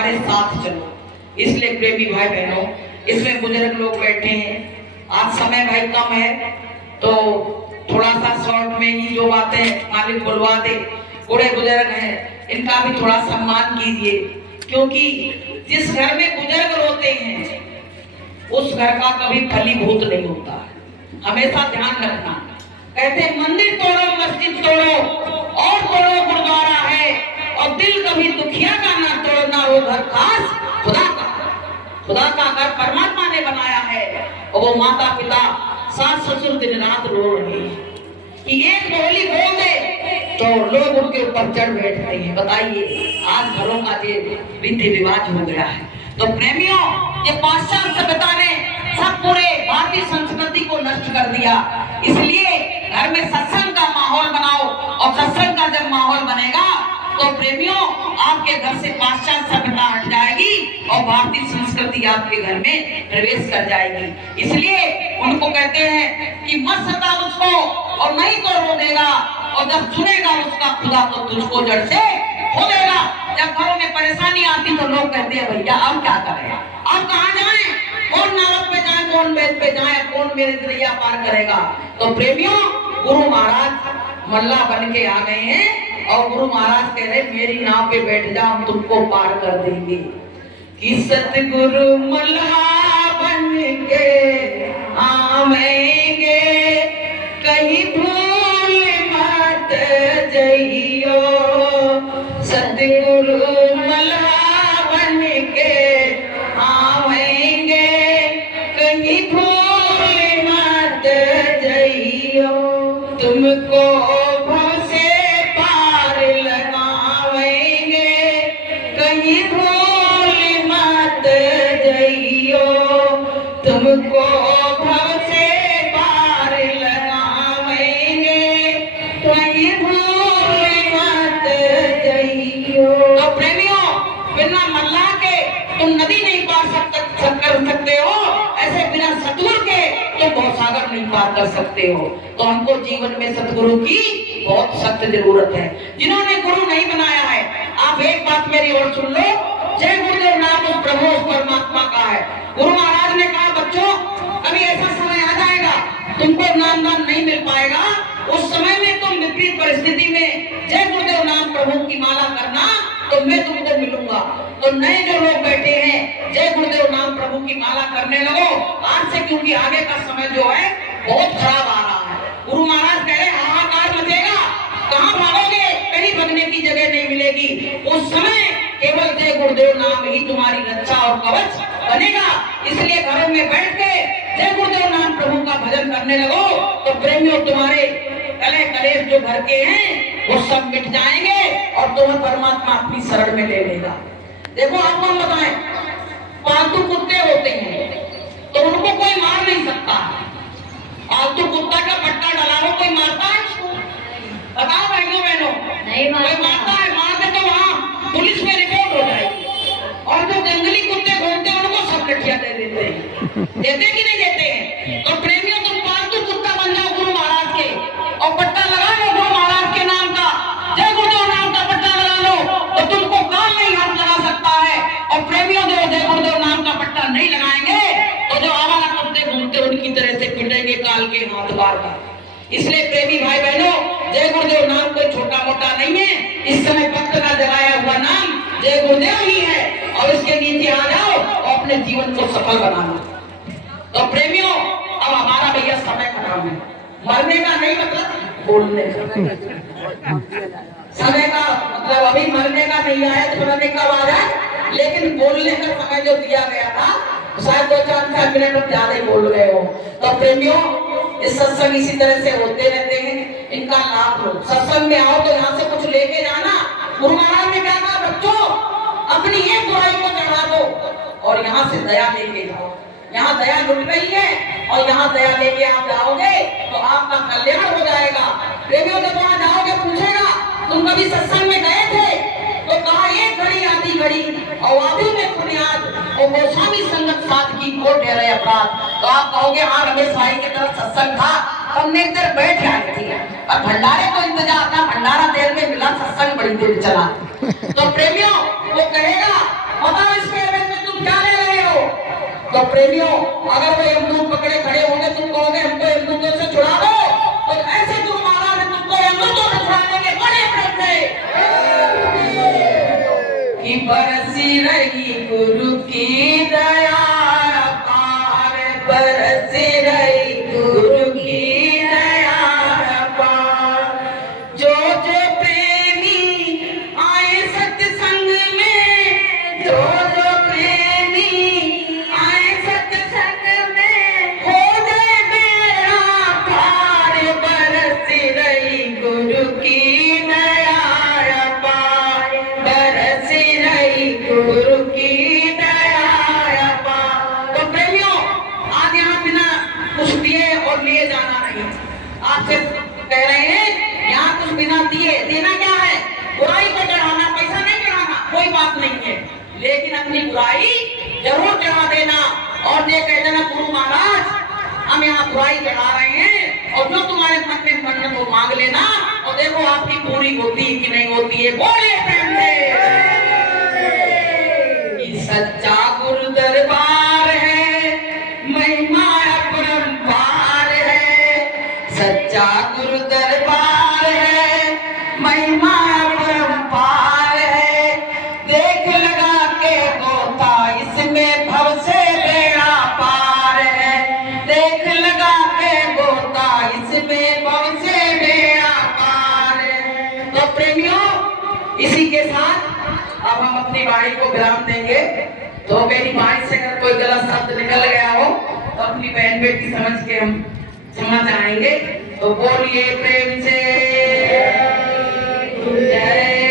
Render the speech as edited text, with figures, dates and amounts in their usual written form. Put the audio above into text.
हमारे साथ चलो। इसलिए प्रेमी भाई बहनों, इसमें बुजुर्ग लोग बैठे हैं। आज समय भाई कम है तो थोड़ा सा शॉर्ट में ही जो बातें मालिक बुलवा दे। बूढ़े बुजुर्ग हैं, इनका भी थोड़ा सम्मान कीजिए, क्योंकि जिस घर में बुजुर्ग रोते हैं उस घर का कभी फलीभूत नहीं होता। हमेशा ध्यान रखना। कहते हैं मंदिर तोड़ो, मस्जिद तोड़ो और तोड़ो गुरुद्वारा है, और दिल कभी दुखिया का ना तोड़ना, वो घर खास खुदा का घर परमात्मा ने बनाया है। और वो माता पिता सास ससुर दिन रात रो रहे हैं कि एक बोली बोल दे तो लोग उनके ऊपर चढ़ बैठते हैं। बताइए, आज घरों का ये रीति रिवाज हो गया है। तो प्रेमियों, ये पाश्चात्य सभ्यता ने सब पूरे भारतीय संस्कृति को नष्ट कर दिया। इसलिए घर में सत्संग का माहौल बनाओ, और सत्संग का जब माहौल बनेगा तो प्रेमियों आपके घर से पाश्चात्य सभ्यता हट जाएगी और भारतीय संस्कृति आपके घर में प्रवेश कर जाएगी। इसलिए उनको कहते हैं कि मत सता उसको, और नहीं तो रो देगा, और जब सुनेगा उसका खुदा तो तुझको जड़ से खो देगा। जब घरों में परेशानी आती तो लोग कहते हैं भैया अब क्या करें, अब कहाँ जाएं, कौन नावत पे जाए, कौन बेद पे जाए, कौन मेरे दरिया पार करेगा। तो प्रेमियों, गुरु महाराज मल्ला बन के आ गए हैं, और गुरु महाराज कह रहे मेरी नाव पे बैठ जा, हम तुमको पार कर देंगे। कि सतगुरु मल्हा बन के आवेंगे, कहीं भूल मत जइयो। सतगुरु मल्हा बन के आवेंगे, कहीं भूल मत जइयो। तुमको तुमको भव से पार लगावेंगे, कहीं भूल मत जइयो। तो प्रेमियों, बिना मल्ला के तुम नदी नहीं पार कर सकते हो, ऐसे बिना सतगुरु के तुम भवसागर नहीं पार कर सकते हो। तो हमको जीवन में सतगुरु की बहुत सख्त जरूरत है। जिन्होंने गुरु नहीं बनाया है, आप एक बात मेरी और सुन लो, जय गुरुदेव नाम उस प्रभु उस परमात्मा का है। गुरु महाराज ने कहा बच्चों, कभी ऐसा समय आ जाएगा तुमको नाम नहीं मिल पाएगा, उस समय में तुम विपरीत परिस्थिति में जय गुरुदेव नाम प्रभु की माला करना, तो मैं तुमको मिलूंगा। तो नए जो लोग बैठे हैं, जय गुरुदेव नाम प्रभु की माला करने लगो आज से, क्योंकि आगे का समय जो है बहुत खराब आ रहा है। गुरु महाराज कह रहे हाहाकार मचेगा, कहाँ भागोगे, कहीं भगने की जगह नहीं मिलेगी। उस समय केवल जय गुरुदेव नाम ही तुम्हारी रक्षा और कवच बनेगा। इसलिए घरों में बैठ के जय गुरुदेव नाम प्रभु का भजन करने लगो, तो प्रेमियों तुम्हारे कले कलेश जो घर के हैं वो सब मिट जाएंगे, और तुम्हें परमात्मा अपनी शरण में ले लेगा। देखो आपको हम बताएं, पालतू कुत्ते होते हैं तो उनको कोई मार नहीं सकता। पालतू कुत्ता का पट्टा डाला हो, कोई मारता है उसको? बताओ भाइयों बहनों, कोई मारता है? मार दे तो वहाँ पुलिस में रिपोर्ट हो जाएगी। और जो जंगली कुत्ते घूमते हैं उनको सब लठिया दे देते हैं। देते कि नहीं देते हैं? तो प्रेमियों, तुम पालतू कुत्ता बन जाओ गुरु महाराज के, और पट्टा लगा लो गुरु महाराज के नाम का, जय गुरुदेव नाम का पट्टा लगा लो, तो तुमको काल नहीं हाथ लगा सकता है। और प्रेमियों, जो जय गुरुदेव नाम का पट्टा नहीं लगाएंगे तो जो आवारा कुत्ते घूमते उनकी तरह से पिटेंगे काल के हाथ बार बार। इसलिए प्रेमी भाई बहनों, जय गुरुदेव नाम कोई छोटा मोटा नहीं है। इस समय भक्त का जगाया हुआ नाम जय गुरुदेव ही है, और इसके नीचे आ जाओ और अपने जीवन को सफल बना लो। तो प्रेमियों, अब हमारा भैया समय खत्म है। मरने का नहीं मतलब बोलने का। समय का मतलब अभी मरने का नहीं आया, तो मरने का आ जाए, लेकिन बोलने का समय जो दिया गया था शायद 2-4 मिनट ज्यादा ही बोल रहे हो। तो प्रेमियों, इस सत्संग इसी तरह से होते रहते हैं, इनका लाभ लो। सत्संग में आओ तो यहाँ से कुछ लेके जाना। गुरु महाराज ने क्या कहा, बच्चों अपनी एक बुराई को चढ़ा दो और यहाँ से दया लेके जाओ। यहाँ दया लुट रही है, और यहाँ दया लेके आप जाओगे तो आपका कल्याण हो जाएगा। प्रेमियों, जब वहाँ जाओगे पूछेगा तुम कभी सत्संग में गए थे, तो कहा एक घड़ी आधी घड़ी, और आधी में बुनियाद, और गोस्वामी संगत साथ की को ठहरे अपराध। तो आप कहोगे हाँ रमेश भाई की तरफ सत्संग था, हमने एक देर बैठ जाए थी, और भंडारे को इंतजार था, भंडारा देर में मिला, सत्संग बड़ी देर चला। तो प्रेमियों, वो कहेगा बताओ इसके एवज में तुम क्या ले रहे हो? तो प्रेमियों, अगर वो यमदूत पकड़े खड़े होंगे, तुम कहोगे हमको यमदूतों से छुड़ा दो, तो ऐसे तुम महाराज तुमको यमदूतों से छुड़ा देंगे। बड़े प्रेम से कि बरसी रही गुरु की दया पार, बरसी रही गुरु की दया पार। जो जो प्रेमी आए सत्संग में, जो जो प्रेमी आए सत्संग में, हो जाए बेड़ा पार, बरसी रही गुरु की दया पार, बरसी रही गुरु की दया पार। तो प्रेमियों, आज यहाँ बिना कुछ दिए और लिए जाना नहीं। आपसे कह रहे हैं यहाँ कुछ बिना दिए देना क्या है? बुराई को चढ़ाना, पैसा नहीं चढ़ाना, कोई बात नहीं है, लेकिन अपनी बुराई जरूर चढ़ा देना और ये कह देना गुरु महाराज हम यहाँ बुराई चढ़ा रहे हैं और जो तुम्हारे मन में मन्नत वो मांग लेना और देखो आपकी पूरी होती है कि नहीं होती है। बोले प्रेम से कि सच्चा गुरु दरबार है, महिमा अपरंपार है, सच्चा गुरु दरबार है, महिमा अपरंपार है। देख लगा के गोता इसमें भव से बेड़ा पार है, देख लगा के गोता इसमें भव से बेड़ा पार है। तो प्रेमियों, इसी के साथ अब हम अपनी वाणी को विराम देंगे। तो मेरी वाणी से अगर कोई गलत शब्द निकल गया हो तो अपनी बहन बेटी समझ के हम क्षमा चाहेंगे। तो बोलिए प्रेम से जय